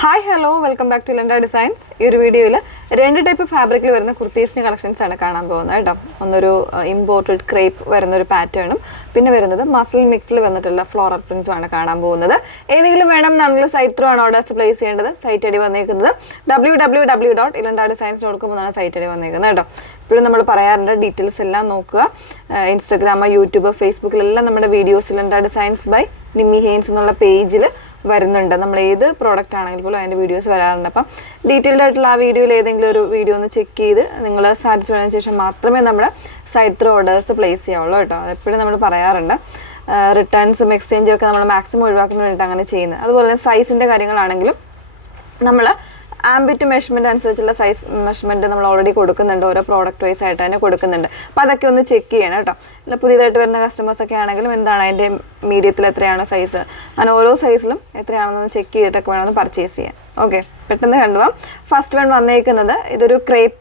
Hi, hello, welcome back to Ilanda Designs. This video is two type of fabric kurtis collections imported crepe pattern muscle mix floral prints site through orders place site www.ilandadesigns.com site details Instagram, YouTube, Facebook videos Ilanda Designs by Nimmi Haynes page വരുന്നുണ്ട് നമ്മൾ ഏത് product ആണെങ്കിലും പോലും അതിന്റെ videos വരാറുണ്ട് അപ്പോൾ detailed ആയിട്ടുള്ള ആ വീഡിയോയിൽ ഏതെങ്കിലും ഒരു വീഡിയോ ഒന്ന് ചെക്ക് ചെയ്ത് നിങ്ങൾ സാറ്റിസ്ഫൈഡ് ആയതിനു ശേഷം മാത്രമേ നമ്മൾ സൈറ്റ് ത്രൂ ഓർഡേഴ്സ് പ്ലേസ് ചെയ്യാവുള്ളൂ കേട്ടോ അതെപ്പോഴും നമ്മൾ പറയാറുണ്ട് റിട്ടേൺസും എക്സ്ചേഞ്ചും ഒക്കെ നമ്മൾ മാക്സിമം ഒഴിവാക്കാൻ വേണ്ടിയിട്ട് അങ്ങനെ ചെയ്യുന്നത് അതുപോലെ തന്നെ സൈസിന്റെ കാര്യങ്ങളാണെങ്കിലും നമ്മൾ ambit measurement അനുസരിച്ചുള്ള സൈസ് മെഷർമെന്റ് നമ്മൾ ഓൾറെഡി കൊടുക്കുന്നുണ്ട് ഓരോ പ്രോഡക്റ്റ് വൈസ് ആയിട്ട് തന്നെ കൊടുക്കുന്നുണ്ട് അപ്പോൾ അതൊക്കെ ഒന്ന് ചെക്ക് ചെയ്യണം കേട്ടോ അല്ല പുതിയതായിട്ട് വരുന്ന കസ്റ്റമേഴ്സ് ഒക്കെ ആണെങ്കിലും എന്താണ് അതിന്റെ മീഡിയത്തിൽ എത്രയാണ് സൈസ് അങ്ങനെ ഓരോ സൈസിലും എത്രയാണെന്ന് ചെക്ക് ചെയ്തിട്ടൊക്കെ വേണം പർച്ചേസ് ചെയ്യാൻ ഓക്കേ പെട്ടെന്ന് കണ്ടുപോകാം ഫസ്റ്റ് വൺ വന്നേക്കുന്നത് ഇതൊരു ക്രേപ്പ്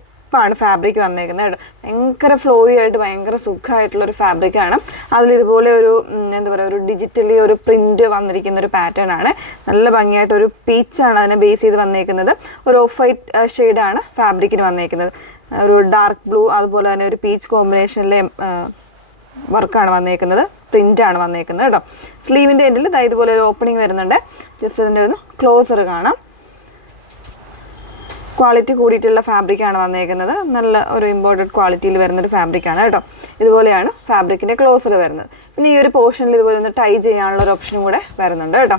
fabric വന്നേക്കുന്നത് ഭയങ്കര ഫ്ലോയി ആയിട്ട് ഭയങ്കര സുഖമായിട്ടുള്ള ഒരു ഫാബ്രിക് ആണ് അതിൽ ഇതുപോലെ ഒരു എന്താ പറയുക ഒരു ഡിജിറ്റലി ഒരു പ്രിന്റ് വന്നിരിക്കുന്ന ഒരു പാറ്റേൺ ആണ് നല്ല ഭംഗിയായിട്ട് ഒരു പീച്ച് ആണ് അതിനെ ബേസ് ചെയ്ത് വന്നേക്കുന്നത് ഒരു ഓഫ് വൈറ്റ് ഷെയ്ഡ് ആണ് ഫാബ്രിക്കിന് വന്നേക്കുന്നത് ഒരു ഡാർക്ക് ബ്ലൂ അതുപോലെ തന്നെ ഒരു പീച്ച് കോമ്പിനേഷനിലെ വർക്കാണ് വന്നേക്കുന്നത് പ്രിന്റ് ആണ് വന്നേക്കുന്നത് കേട്ടോ സ്ലീവിന്റെ എൻഡിൽ ഇതുപോലെ ഒരു ഓപ്പണിംഗ് വരുന്നുണ്ട് ജസ്റ്റ് അതിന്റെ ഒന്ന് ക്ലോസർ കാണാം ക്വാളിറ്റി കൂടിയിട്ടുള്ള ഫാബ്രിക് ആണ് വന്നേക്കുന്നത് നല്ല ഒരു ഇമ്പോർട്ടഡ് ക്വാളിറ്റിയിൽ വരുന്ന ഒരു ഫാബ്രിക് ആണ് കേട്ടോ ഇതുപോലെയാണ് ഫാബ്രിക്കിന്റെ ക്ലോസർ വരുന്നത് പിന്നെ ഈ ഒരു പോർഷനിൽ ഇതുപോലെ ഒന്ന് ടൈ ചെയ്യാനുള്ള ഒരു ഓപ്ഷനും കൂടെ വരുന്നുണ്ട് കേട്ടോ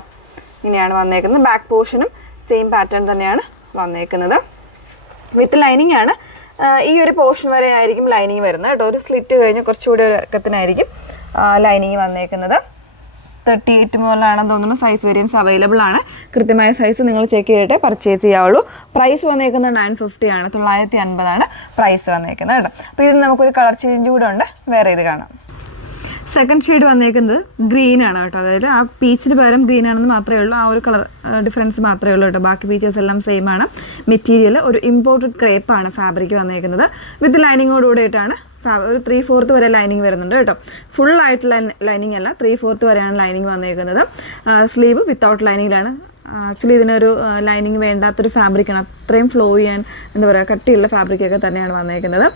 ഇങ്ങനെയാണ് വന്നേക്കുന്നത് ബാക്ക് പോർഷനും സെയിം പാറ്റേൺ തന്നെയാണ് വന്നേക്കുന്നത് വിത്ത് ലൈനിങ് ആണ് ഈ ഒരു പോർഷൻ വരെ ആയിരിക്കും ലൈനിങ് വരുന്നത് കേട്ടോ ഒരു സ്ലിറ്റ് കഴിഞ്ഞ് കുറച്ചുകൂടി ഒരു ഇറക്കത്തിനായിരിക്കും ലൈനിങ് വന്നേക്കുന്നത് 38 മുതലാണെന്ന് തോന്നുന്നു സൈസ് വേരിയൻസ് അവൈലബിൾ ആണ് കൃത്യമായ സൈസ് നിങ്ങൾ ചെക്ക് ചെയ്തിട്ട് പർച്ചേസ് ചെയ്യാവുള്ളൂ പ്രൈസ് വന്നേക്കുന്നത് 950 ആണ് 950 ആണ് പ്രൈസ് വന്നേക്കുന്നത് കേട്ടോ അപ്പോൾ ഇതിന് നമുക്കൊരു കളർ ചേഞ്ച് കൂടെ ഉണ്ട് വേറെ ഇത് കാണാം സെക്കൻഡ് ഷെയ്ഡ് വന്നേക്കുന്നത് ഗ്രീൻ ആണ് കേട്ടോ അതായത് ആ പീച്ചിന് പകരം ഗ്രീൻ ആണെന്ന് മാത്രമേ ഉള്ളൂ ആ ഒരു കളർ ഡിഫറൻസ് മാത്രമേ ഉള്ളൂ കേട്ടോ ബാക്കി ഫീച്ചേഴ്സ് എല്ലാം സെയിം ആണ് മെറ്റീരിയൽ ഒരു ഇമ്പോർട്ടഡ് ക്രേപ്പ് ആണ് ഫാബ്രിക് വന്നേക്കുന്നത് വിത്ത് ലൈനിങ്ങോടുകൂടിയിട്ടാണ് ഒരു 3/4 വരെ ലൈനിങ് വരുന്നുണ്ട് കേട്ടോ ഫുൾ ആയിട്ടുള്ള ലൈനിങ് അല്ല 3/4 വരെയാണ് ലൈനിങ് വന്നേക്കുന്നത് സ്ലീവ് വിത്തൗട്ട് ലൈനിങ്ങിലാണ് ആക്ച്വലി ഇതിനൊരു ലൈനിങ് വേണ്ടാത്തൊരു ഫാബ്രിക്കാണ് അത്രയും ഫ്ലോ ചെയ്യാൻ എന്താ പറയുക കട്ടിയുള്ള ഫാബ്രിക്കൊക്കെ തന്നെയാണ് വന്നേക്കുന്നത്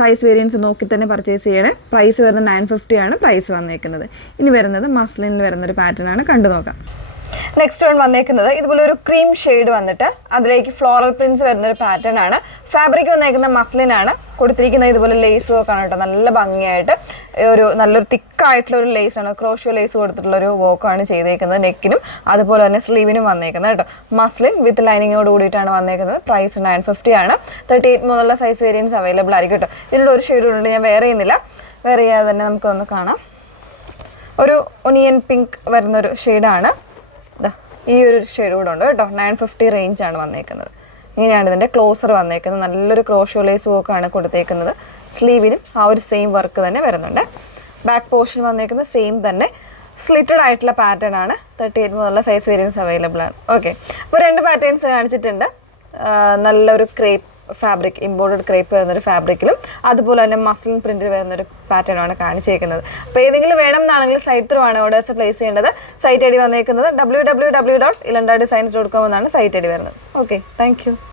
സൈസ് വേരിയൻസ് നോക്കി തന്നെ പർച്ചേസ് ചെയ്യണേ പ്രൈസ് വരുന്നത് 950 ആണ് പ്രൈസ് വന്നേക്കുന്നത് ഇനി വരുന്നത് മസ്ലിനിൽ വരുന്നൊരു പാറ്റേൺ ആണ് കണ്ടു നോക്കാം നെക്സ്റ്റ് വൺ വന്നേക്കുന്നത് ഇതുപോലെ ഒരു ക്രീം ഷെയ്ഡ് വന്നിട്ട് അതിലേക്ക് ഫ്ലോറൽ പ്രിന്റ്സ് വരുന്ന ഒരു പാറ്റേൺ ആണ് ഫാബ്രിക് വന്നേക്കുന്ന മസ്ലിൻ ആണ് കൊടുത്തിരിക്കുന്നത് ഇതുപോലെ ലേസ് വർക്ക് ആണ് കേട്ടോ നല്ല ഭംഗിയായിട്ട് ഒരു നല്ലൊരു തിക്കായിട്ടുള്ള ഒരു ലേസ് ആണ് ക്രോഷ്യോ ലേസ് കൊടുത്തിട്ടുള്ള ഒരു വർക്കാണ് ചെയ്തേക്കുന്നത് നെക്കിനും അതുപോലെ തന്നെ സ്ലീവിനും വന്നേക്കുന്നത് കേട്ടോ മസ്ലിൻ വിത്ത് ലൈനിങ്ങോട് കൂടിയിട്ടാണ് വന്നേക്കുന്നത് പ്രൈസ് 950 ആണ് 38 മുതലുള്ള സൈസ് വേരിയൻസ് അവൈലബിൾ ആയിരിക്കും കേട്ടോ ഇതിനുള്ള ഒരു ഷെയ്ഡ് ഉണ്ട് ഞാൻ വേറെ ചെയ്യുന്നില്ല വേറെ ചെയ്യാതെ തന്നെ നമുക്കൊന്ന് കാണാം ഒരു ഒനിയൻ പിങ്ക് വരുന്നൊരു ഷെയ്ഡാണ് ഈ ഒരു ഷെയ്ഡ് കൂടെ ഉണ്ട് കേട്ടോ 950 റേഞ്ച് ആണ് വന്നേക്കുന്നത് ഇങ്ങനെയാണ് ഇതിൻ്റെ ക്ലോസർ വന്നേക്കുന്നത് നല്ലൊരു ക്രോഷ്യോ ലേസ് വർക്കാണ് കൊടുത്തേക്കുന്നത് സ്ലീവിനും ആ ഒരു സെയിം വർക്ക് തന്നെ വരുന്നുണ്ട് ബാക്ക് പോർഷൻ വന്നേക്കുന്നത് സെയിം തന്നെ സ്ലിറ്റഡ് ആയിട്ടുള്ള പാറ്റേൺ ആണ് 38 മുതലുള്ള സൈസ് വേരിയൻസ് അവൈലബിൾ ആണ് ഓക്കെ അപ്പോൾ രണ്ട് പാറ്റേൺസ് കാണിച്ചിട്ടുണ്ട് നല്ലൊരു ക്രേപ്പ് ഫാബ്രിക് ഇമ്പോർട്ടഡ് ക്രേപ്പ് വരുന്നൊരു ഫാബ്രിക്കിലും അതുപോലെ തന്നെ മസ്ലിൻ പ്രിന്റ് വരുന്നൊരു പാറ്റേൺ ആണ് കാണിച്ചേക്കുന്നത് അപ്പോൾ ഏതെങ്കിലും വേണം എന്നാണെങ്കിൽ സൈറ്റ് ത്രൂ ആണ് ഓർഡേഴ്സ് പ്ലേസ് ചെയ്യേണ്ടത് സൈറ്റ് ഐ ഡി വന്നേക്കുന്നത് www.ilandadesigns.com എന്നാണ് സൈറ്റ് ഐ ഡി വരുന്നത് ഓക്കെ താങ്ക്